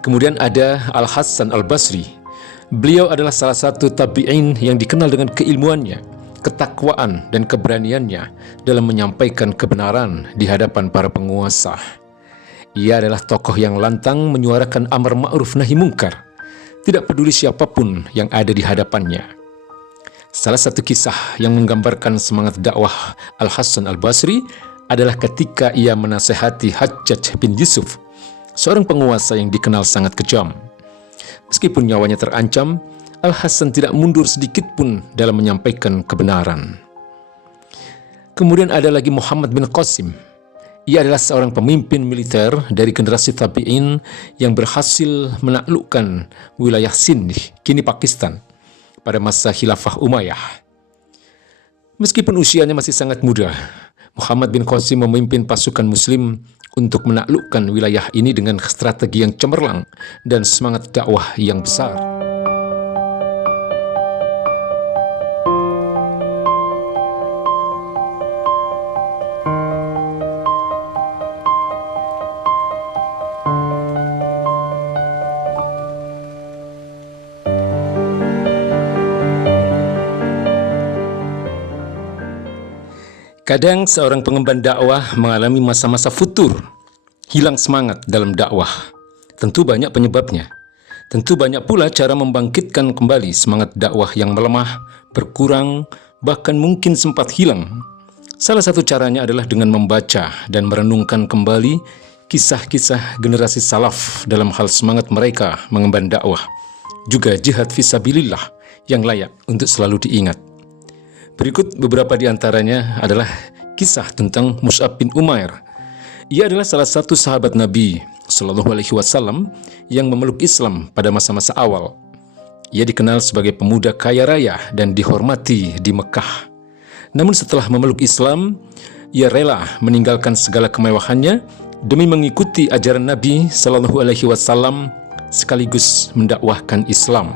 Kemudian ada Al-Hasan Al-Basri. Beliau adalah salah satu tabi'in yang dikenal dengan keilmuannya, ketakwaan, dan keberaniannya dalam menyampaikan kebenaran di hadapan para penguasa. Ia adalah tokoh yang lantang menyuarakan amar ma'ruf nahi mungkar, tidak peduli siapapun yang ada di hadapannya. Salah satu kisah yang menggambarkan semangat dakwah Al-Hasan Al-Basri adalah ketika ia menasehati Hajjaj bin Yusuf, seorang penguasa yang dikenal sangat kejam. Meskipun nyawanya terancam, Al-Hasan tidak mundur sedikit pun dalam menyampaikan kebenaran. Kemudian ada lagi Muhammad bin Qasim. Ia adalah seorang pemimpin militer dari generasi tabi'in yang berhasil menaklukkan wilayah Sindh, kini Pakistan, pada masa Khilafah Umayyah. Meskipun usianya masih sangat muda, Muhammad bin Qasim memimpin pasukan muslim untuk menaklukkan wilayah ini dengan strategi yang cemerlang dan semangat dakwah yang besar. Kadang seorang pengemban dakwah mengalami masa-masa futur, hilang semangat dalam dakwah. Tentu banyak penyebabnya. Tentu banyak pula cara membangkitkan kembali semangat dakwah yang melemah, berkurang, bahkan mungkin sempat hilang. Salah satu caranya adalah dengan membaca dan merenungkan kembali kisah-kisah generasi salaf dalam hal semangat mereka mengemban dakwah, juga jihad fisabilillah yang layak untuk selalu diingat. Berikut beberapa di antaranya adalah kisah tentang Mus'ab bin Umair. Ia adalah salah satu sahabat Nabi Shallallahu Alaihi Wasallam yang memeluk Islam pada masa-masa awal. Ia dikenal sebagai pemuda kaya raya dan dihormati di Mekah. Namun setelah memeluk Islam, ia rela meninggalkan segala kemewahannya demi mengikuti ajaran Nabi Shallallahu Alaihi Wasallam sekaligus mendakwahkan Islam.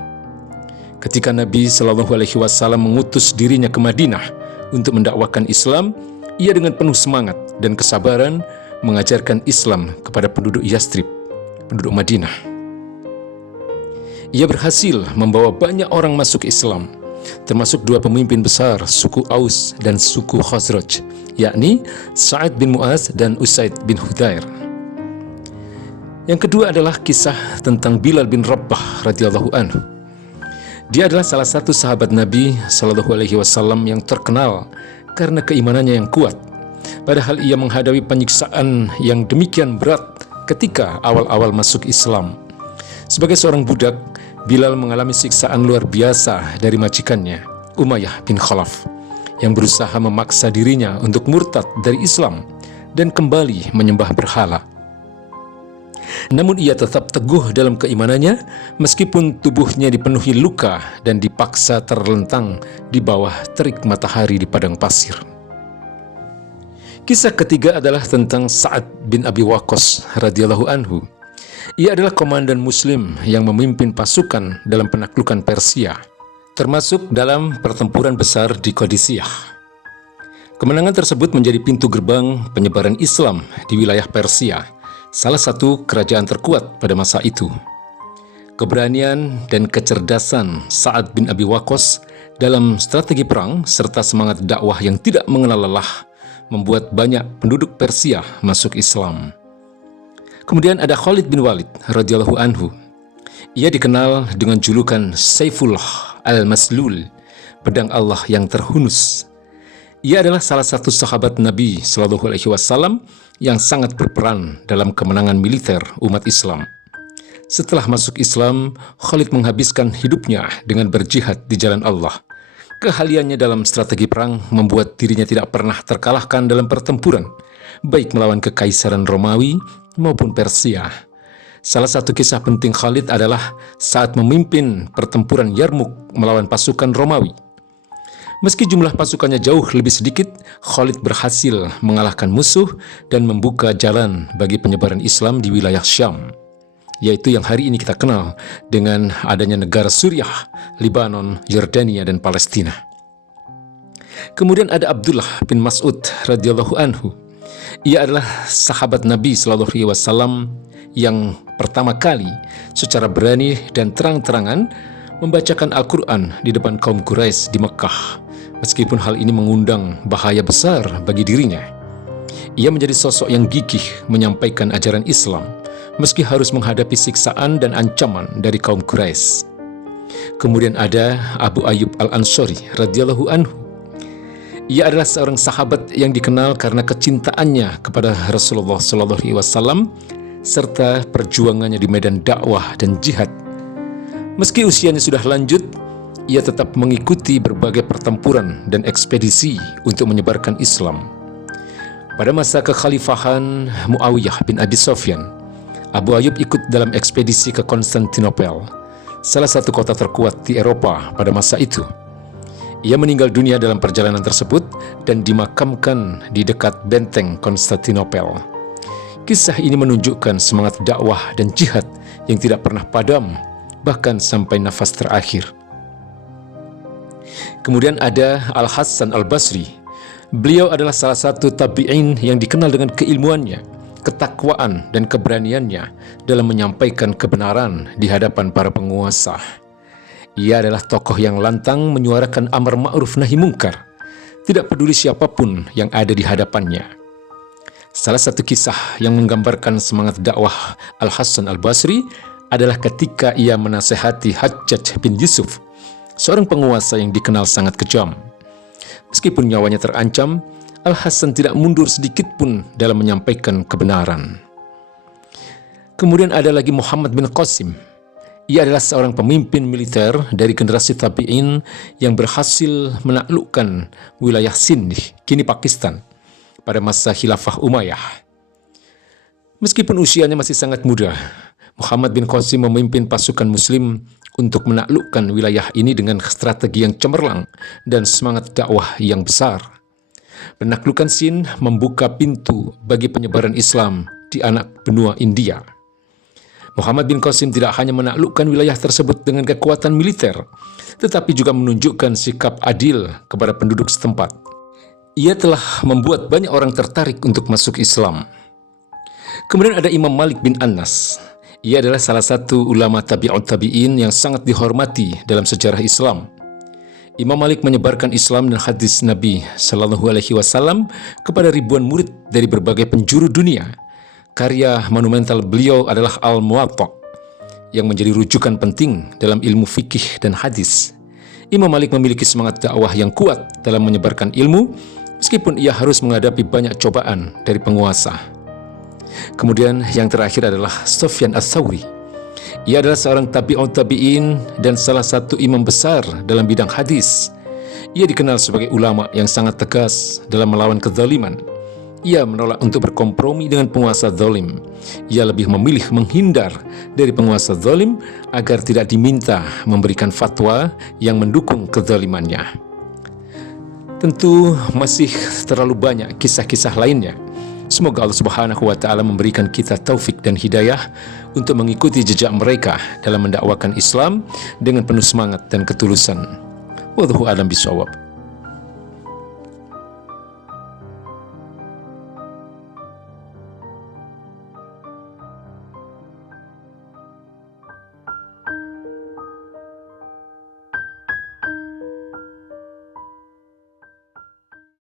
Ketika Nabi Shallallahu Alaihi Wasallam mengutus dirinya ke Madinah untuk mendakwahkan Islam, ia dengan penuh semangat dan kesabaran mengajarkan Islam kepada penduduk Yastrib, penduduk Madinah. Ia berhasil membawa banyak orang masuk Islam, termasuk dua pemimpin besar suku Aus dan suku Khazraj, yakni Sa'ad bin Mu'az dan Usaid bin Hudayr. Yang kedua adalah kisah tentang Bilal bin Rabah radhiyallahu anhu. Dia adalah salah satu sahabat Nabi Shallallahu Alaihi Wasallam yang terkenal karena keimanannya yang kuat. Padahal ia menghadapi penyiksaan yang demikian berat ketika awal-awal masuk Islam. Sebagai seorang budak, Bilal mengalami siksaan luar biasa dari majikannya, Umayyah bin Khalaf, yang berusaha memaksa dirinya untuk murtad dari Islam dan kembali menyembah berhala. Namun ia tetap teguh dalam keimanannya meskipun tubuhnya dipenuhi luka dan dipaksa terlentang di bawah terik matahari di padang pasir. Kisah ketiga adalah tentang Sa'ad bin Abi Waqqas radhiyallahu anhu. Ia adalah komandan muslim yang memimpin pasukan dalam penaklukan Persia, termasuk dalam pertempuran besar di Qadisiyah. Kemenangan tersebut menjadi pintu gerbang penyebaran Islam di wilayah Persia, salah satu kerajaan terkuat pada masa itu. Keberanian dan kecerdasan Sa'ad bin Abi Waqqas dalam strategi perang serta semangat dakwah yang tidak mengenal lelah membuat banyak penduduk Persia masuk Islam. Kemudian ada Khalid bin Walid radhiyallahu anhu. Ia dikenal dengan julukan Saifullah al-Maslul, pedang Allah yang terhunus. Ia adalah salah satu sahabat Nabi Shallallahu Alaihi Wasallam yang sangat berperan dalam kemenangan militer umat Islam. Setelah masuk Islam, Khalid menghabiskan hidupnya dengan berjihad di jalan Allah. Keahliannya dalam strategi perang membuat dirinya tidak pernah terkalahkan dalam pertempuran, baik melawan kekaisaran Romawi maupun Persia. Salah satu kisah penting Khalid adalah saat memimpin pertempuran Yarmuk melawan pasukan Romawi. Meski jumlah pasukannya jauh lebih sedikit, Khalid berhasil mengalahkan musuh dan membuka jalan bagi penyebaran Islam di wilayah Syam, yaitu yang hari ini kita kenal dengan adanya negara Suriah, Libanon, Yordania, dan Palestina. Kemudian ada Abdullah bin Mas'ud radhiyallahu anhu. Ia adalah sahabat Nabi Sallallahu Alaihi Wasallam yang pertama kali secara berani dan terang-terangan membacakan Al-Quran di depan kaum Quraisy di Mekah, meskipun hal ini mengundang bahaya besar bagi dirinya. Ia menjadi sosok yang gigih menyampaikan ajaran Islam, meski harus menghadapi siksaan dan ancaman dari kaum Quraisy. Kemudian ada Abu Ayyub Al-Ansari radhiyallahu anhu. Ia adalah seorang sahabat yang dikenal karena kecintaannya kepada Rasulullah SAW serta perjuangannya di medan dakwah dan jihad. Meski usianya sudah lanjut, ia tetap mengikuti berbagai pertempuran dan ekspedisi untuk menyebarkan Islam. Pada masa kekhalifahan Muawiyah bin Abi Sufyan, Abu Ayyub ikut dalam ekspedisi ke Konstantinopel, salah satu kota terkuat di Eropa pada masa itu. Ia meninggal dunia dalam perjalanan tersebut dan dimakamkan di dekat benteng Konstantinopel. Kisah ini menunjukkan semangat dakwah dan jihad yang tidak pernah padam, bahkan sampai nafas terakhir. Kemudian ada Al-Hasan Al-Basri. Beliau adalah salah satu tabi'in yang dikenal dengan keilmuannya, ketakwaan, dan keberaniannya dalam menyampaikan kebenaran di hadapan para penguasa. Ia adalah tokoh yang lantang menyuarakan amar ma'ruf nahi mungkar, tidak peduli siapapun yang ada di hadapannya. Salah satu kisah yang menggambarkan semangat dakwah Al-Hasan Al-Basri adalah ketika ia menasehati Hajjaj bin Yusuf, seorang penguasa yang dikenal sangat kejam. Meskipun nyawanya terancam, Al-Hasan tidak mundur sedikit pun dalam menyampaikan kebenaran. Kemudian ada lagi Muhammad bin Qasim. Ia adalah seorang pemimpin militer dari generasi tabi'in yang berhasil menaklukkan wilayah Sindh, kini Pakistan, pada masa khilafah Umayyah. Meskipun usianya masih sangat muda, Muhammad bin Qasim memimpin pasukan muslim untuk menaklukkan wilayah ini dengan strategi yang cemerlang dan semangat dakwah yang besar. Penaklukan Sindh membuka pintu bagi penyebaran Islam di anak benua India. Muhammad bin Qasim tidak hanya menaklukkan wilayah tersebut dengan kekuatan militer, tetapi juga menunjukkan sikap adil kepada penduduk setempat. Ia telah membuat banyak orang tertarik untuk masuk Islam. Kemudian ada Imam Malik bin Anas. Ia adalah salah satu ulama tabi'ut tabi'in yang sangat dihormati dalam sejarah Islam. Imam Malik menyebarkan Islam dan hadis Nabi Shallallahu Alaihi Wasallam kepada ribuan murid dari berbagai penjuru dunia. Karya monumental beliau adalah Al-Muwatta, yang menjadi rujukan penting dalam ilmu fikih dan hadis. Imam Malik memiliki semangat dakwah yang kuat dalam menyebarkan ilmu, meskipun ia harus menghadapi banyak cobaan dari penguasa. Kemudian yang terakhir adalah Sufyan Ats-Tsauri. Ia adalah seorang tabi'ut tabi'in dan salah satu imam besar dalam bidang hadis. Ia dikenal sebagai ulama yang sangat tegas dalam melawan kezaliman. Ia menolak untuk berkompromi dengan penguasa zalim. Ia lebih memilih menghindar dari penguasa zalim agar tidak diminta memberikan fatwa yang mendukung kezalimannya. Tentu masih terlalu banyak kisah-kisah lainnya. Semoga Allah Subhanahu wa Ta'ala memberikan kita taufik dan hidayah untuk mengikuti jejak mereka dalam mendakwakan Islam dengan penuh semangat dan ketulusan. Wallahu a'lam bishawab.